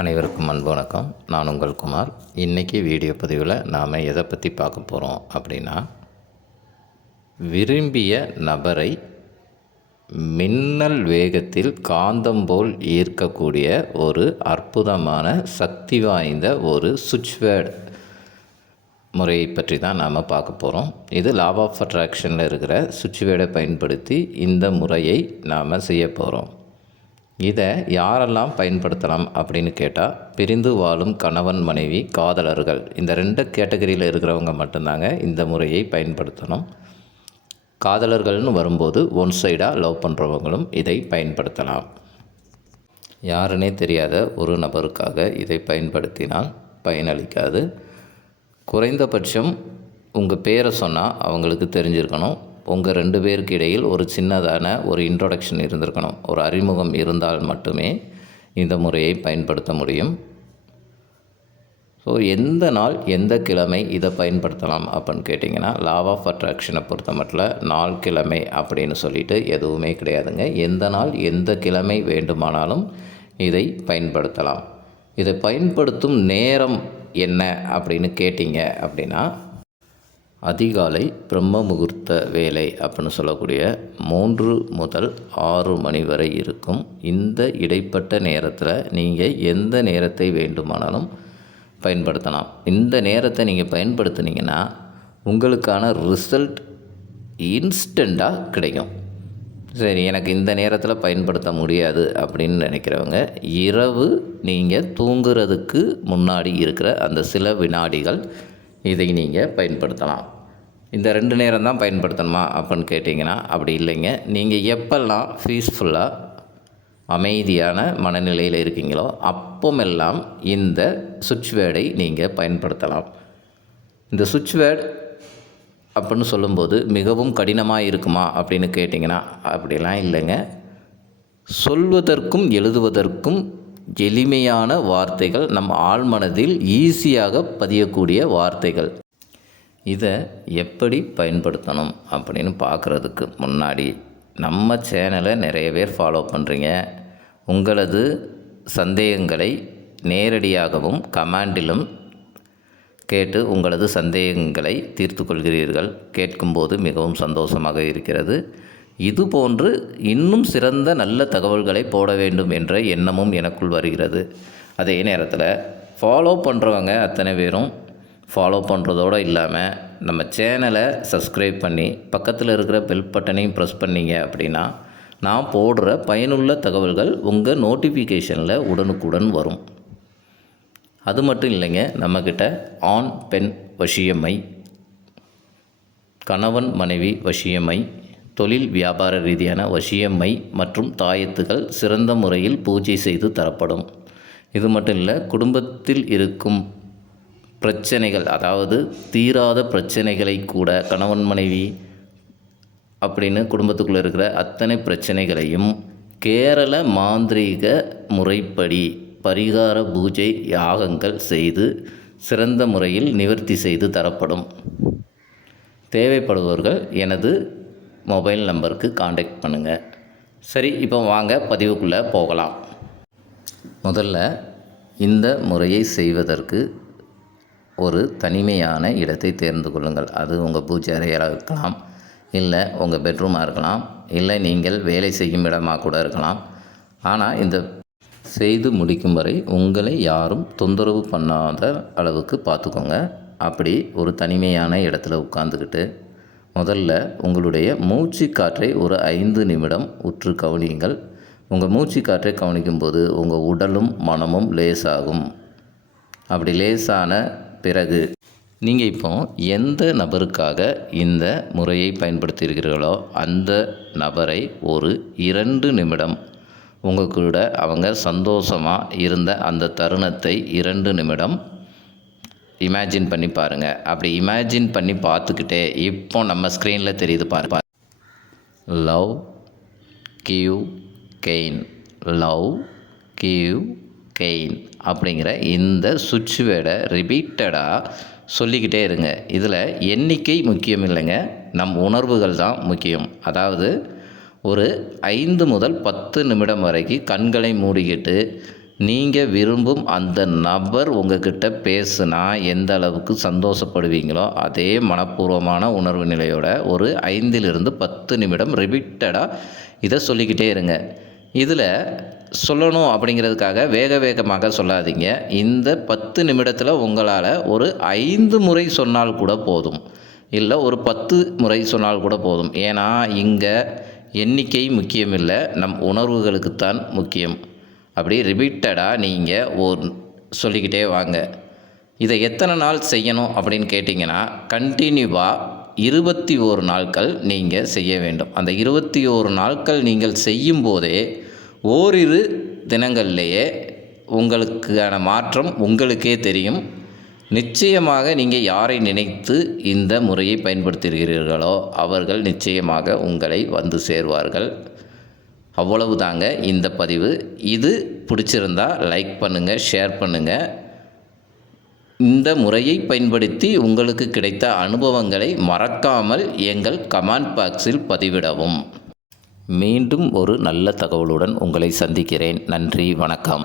அனைவருக்கும் அன்பு வணக்கம். நான் உங்கள் குமார். இன்றைக்கி வீடியோ பதிவில் நாம் எதை பற்றி பார்க்க போகிறோம் அப்படின்னா, விரும்பிய நபரை மின்னல் வேகத்தில் காந்தம் போல் ஈர்க்கக்கூடிய ஒரு அற்புதமான சக்தி வாய்ந்த ஒரு சுவிட்ச் வேர்டு முறையை பற்றி தான் நாம் பார்க்க போகிறோம். இது லா ஆஃப் அட்ராக்ஷனில் இருக்கிற சுவிட்ச் வேர்டை பயன்படுத்தி இந்த முறையை நாம் செய்ய போகிறோம். இதை யாரெல்லாம் பயன்படுத்தலாம் அப்படின்னு கேட்டால், பிரிந்து வாழும் கணவன் மனைவி காதலர்கள் இந்த 2 கேட்டகரியில் இருக்கிறவங்க மட்டும்தாங்க இந்த முறையை பயன்படுத்தணும். காதலர்கள்னு வரும்போது ஒன் சைடாக லவ் பண்ணுறவங்களும் இதை பயன்படுத்தலாம். யாருன்னே தெரியாத ஒரு நபருக்காக இதை பயன்படுத்தினால் பயனளிக்காது. குறைந்தபட்சம் உங்கள் பேரை சொன்னால் அவங்களுக்கு தெரிஞ்சிருக்கணும். உங்கள் 2 பேருக்கு இடையில் ஒரு சின்னதான ஒரு இன்ட்ரோடக்ஷன் இருந்திருக்கணும். ஒரு அறிமுகம் இருந்தால் மட்டுமே இந்த முறையை பயன்படுத்த முடியும். ஸோ எந்த நாள் எந்த கிழமை இதை பயன்படுத்தலாம் அப்படின்னு கேட்டிங்கன்னா, லா ஆஃப் அட்ராக்ஷனை பொறுத்த மட்டும் நாள் கிழமை அப்படின்னு சொல்லிட்டு எதுவுமே கிடையாதுங்க. எந்த நாள் எந்த கிழமை வேண்டுமானாலும் இதை பயன்படுத்தலாம். இதை பயன்படுத்தும் நேரம் என்ன அப்படின்னு கேட்டிங்க அப்படின்னா, அதிகாலை பிரம்ம முகூர்த்த வேலை அப்படின்னு சொல்லக்கூடிய 3 முதல் 6 மணி வரை இருக்கும். இந்த இடைப்பட்ட நேரத்தில் நீங்கள் எந்த நேரத்தை வேண்டுமானாலும் பயன்படுத்தலாம். இந்த நேரத்தை நீங்கள் பயன்படுத்தினீங்கன்னா உங்களுக்கான ரிசல்ட் இன்ஸ்டண்ட்டாக கிடைக்கும். சரி, எனக்கு இந்த நேரத்தில் பயன்படுத்த முடியாது அப்படின்னு நினைக்கிறவங்க, இரவு நீங்கள் தூங்குறதுக்கு முன்னாடி இருக்கிற அந்த சில வினாடிகள் இதை நீங்கள் பயன்படுத்தலாம். இந்த 2 நேரம் தான் பயன்படுத்தணுமா அப்படின்னு கேட்டிங்கன்னா, அப்படி இல்லைங்க. நீங்கள் எப்பெல்லாம் பீஸ்ஃபுல்லாக அமைதியான மனநிலையில் இருக்கீங்களோ அப்போமெல்லாம் இந்த சுவிட்ச் வேர்டை நீங்கள் பயன்படுத்தலாம். இந்த சுவிட்ச் வேர்டு அப்படின்னு சொல்லும்போது மிகவும் கடினமாக இருக்குமா அப்படின்னு கேட்டிங்கன்னா, அப்படிலாம் இல்லைங்க. சொல்வதற்கும் எழுதுவதற்கும் எளிமையான வார்த்தைகள், நம் ஆழ்மனதில் ஈஸியாக பதியக்கூடிய வார்த்தைகள். இதை எப்படி பயன்படுத்தணும் அப்படின்னு பார்க்குறதுக்கு முன்னாடி, நம்ம சேனலை நிறைய பேர் ஃபாலோ பண்ணுறீங்க. உங்களது சந்தேகங்களை நேரடியாகவும் கமெண்டிலும் கேட்டு உங்களது சந்தேகங்களை தீர்த்து கொள்கிறீர்கள். கேட்கும்போது மிகவும் சந்தோஷமாக இருக்கிறது. இதுபோன்று இன்னும் சிறந்த நல்ல தகவல்களை போட வேண்டும் என்ற எண்ணமும் எனக்குள் வருகிறது. அதே நேரத்தில் ஃபாலோ பண்ணுறவங்க அத்தனை பேரும் ஃபாலோ பண்ணுறதோடு இல்லாமல் நம்ம சேனலை சப்ஸ்கிரைப் பண்ணி பக்கத்தில் இருக்கிற பெல் பட்டனையும் ப்ரெஸ் பண்ணிங்க அப்படின்னா, நான் போடுற பயனுள்ள தகவல்கள் உங்கள் நோட்டிஃபிகேஷனில் உடனுக்குடன் வரும். அது மட்டும் இல்லைங்க, நம்மக்கிட்ட ஆண் பெண் வசியமை, கணவன் மனைவி வசியமை, தொழில் வியாபார ரீதியான வசியமை மற்றும் தாயத்துகள் சிறந்த முறையில் பூஜை செய்து தரப்படும். இது மட்டும் இல்லை, குடும்பத்தில் இருக்கும் பிரச்சனைகள், அதாவது தீராத பிரச்சனைகளை கூட, கணவன் மனைவி அப்படின்னு குடும்பத்துக்குள்ளே இருக்கிற அத்தனை பிரச்சனைகளையும் கேரள மாந்திரீக முறைப்படி பரிகார பூஜை யாகங்கள் செய்து சிறந்த முறையில் நிவர்த்தி செய்து தரப்படும். தேவைப்படுபவர்கள் எனது மொபைல் நம்பருக்கு காண்டாக்ட் பண்ணுங்கள். சரி, இப்போ வாங்க பதிவுக்குள்ளே போகலாம். முதல்ல இந்த முறையை செய்வதற்கு ஒரு தனிமையான இடத்தை தேர்ந்து கொள்ளுங்கள். அது உங்கள் பூஜை அறையாக இருக்கலாம், இல்லை உங்கள் பெட்ரூமாக இருக்கலாம், இல்லை நீங்கள் வேலை செய்யும் இடமாக கூட இருக்கலாம். ஆனால் இந்த செய்து முடிக்கும் வரை உங்களை யாரும் தொந்தரவு பண்ணாத அளவுக்கு பார்த்துக்கோங்க. அப்படி ஒரு தனிமையான இடத்துல உட்காந்துக்கிட்டு முதல்ல உங்களுடைய மூச்சு காற்றை ஒரு 5 நிமிடம் உற்று கவனியுங்கள். உங்கள் மூச்சு காற்றை கவனிக்கும்போது உங்கள் உடலும் மனமும் லேசாகும். அப்படி லேசான பிறகு நீங்கள் இப்போ எந்த நபருக்காக இந்த முறையை பயன்படுத்தியிருக்கிறீர்களோ அந்த நபரை ஒரு 2 நிமிடம் உங்கள் கூட அவங்க சந்தோஷமாக இருந்த அந்த தருணத்தை 2 நிமிடம் இமேஜின் பண்ணி பாருங்கள். அப்படி இமேஜின் பண்ணி பார்த்துக்கிட்டே இப்போ நம்ம ஸ்க்ரீனில் தெரியுது பாருங்கள், love give gain, love give gain அப்படிங்கிற இந்த சுவிட்ச் வேர்டை ரிப்பீட்டடாக சொல்லிக்கிட்டே இருங்க. இதில் எண்ணிக்கை முக்கியம் இல்லைங்க, நம் உணர்வுகள் தான் முக்கியம். அதாவது ஒரு 5 முதல் 10 நிமிடம் வரைக்கும் கண்களை மூடிக்கிட்டு நீங்கள் விரும்பும் அந்த நபர் உங்ககிட்ட பேசுனா எந்த அளவுக்கு சந்தோஷப்படுவீங்களோ அதே மனப்பூர்வமான உணர்வு நிலையோட ஒரு 5லிருந்து 10 நிமிடம் ரிப்பீட்டடாக இதை சொல்லிக்கிட்டே இருங்க. இதில் சொல்லணும் அப்படிங்கிறதுக்காக வேகமாக சொல்லாதீங்க. இந்த 10 நிமிடத்தில் உங்களால் ஒரு 5 முறை சொன்னால் கூட போதும், இல்லை ஒரு 10 முறை சொன்னால் கூட போதும். ஏன்னா இங்கே எண்ணிக்கை முக்கியம் இல்லை, நம் உணர்வுகளுக்குத்தான் முக்கியம். அப்படி ரிப்பீட்டடாக நீங்கள் சொல்லிக்கிட்டே வாங்க. இதை எத்தனை நாள் செய்யணும் அப்படின்னு கேட்டிங்கன்னா, கண்டினியூவாக 21 நாட்கள் நீங்கள் செய்ய வேண்டும். அந்த 21 நாட்கள் நீங்கள் செய்யும்போதே ஓரிரு தினங்கள்லேயே உங்களுக்கான மாற்றம் உங்களுக்கே தெரியும். நிச்சயமாக நீங்கள் யாரை நினைத்து இந்த முறையை பயன்படுத்துகிறீர்களோ அவர்கள் நிச்சயமாக உங்களை வந்து சேர்வார்கள். அவ்வளவுதாங்க இந்த பதிவு. இது பிடிச்சிருந்தா லைக் பண்ணுங்கள், ஷேர் பண்ணுங்கள். இந்த முறையை பயன்படுத்தி உங்களுக்கு கிடைத்த அனுபவங்களை மறக்காமல் எங்கள் கமெண்ட் பாக்ஸில் பதிவிடவும். மீண்டும் ஒரு நல்ல தகவலுடன் உங்களை சந்திக்கிறேன். நன்றி, வணக்கம்.